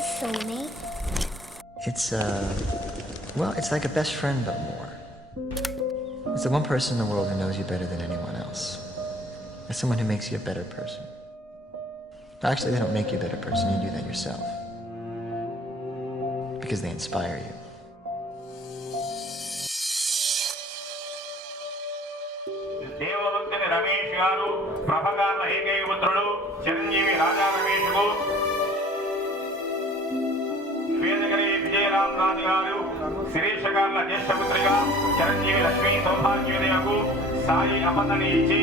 soulmate? It's like a best friend, but more. It's the one person in the world who knows you better than anyone else. It's someone who makes you a better person. Actually, they don't make you a better person, you do that yourself. Because they inspire you. దేవవంతుని Ramesh గారు ప్రభగాన ఏకైక పుత్రుడు చిరంజీవి రాజా రమేష్ కు శ్వేతగిరి విజయరామ్ రాజు గారు శిరీష గారుల జ్యేష్ఠ పుత్రిగా చిరంజీవి లక్ష్మీ సౌభాగ్యోదయకు సాయి అపందని ఇచ్చి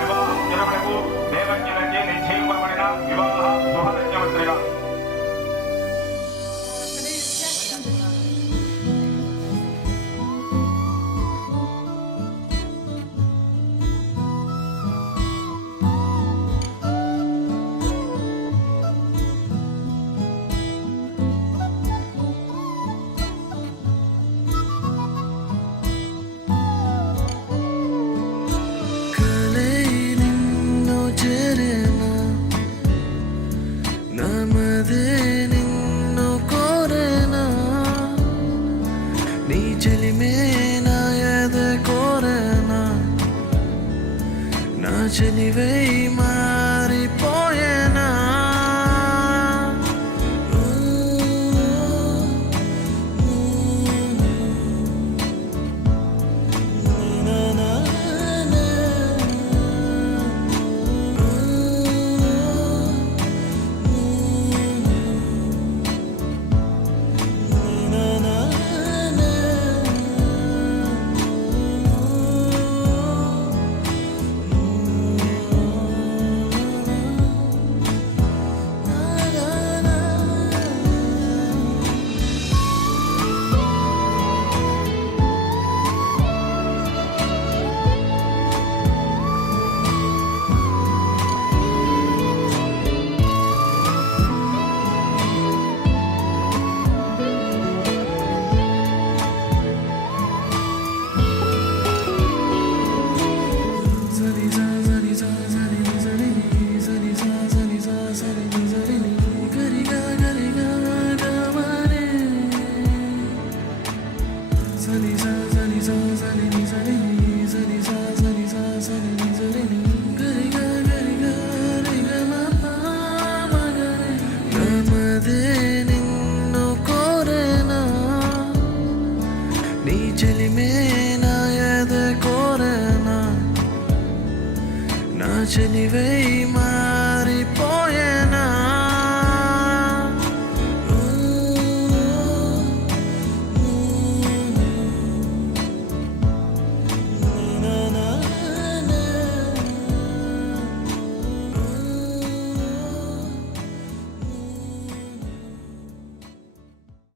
వివాహం జరపడకు దేవజ్ఞ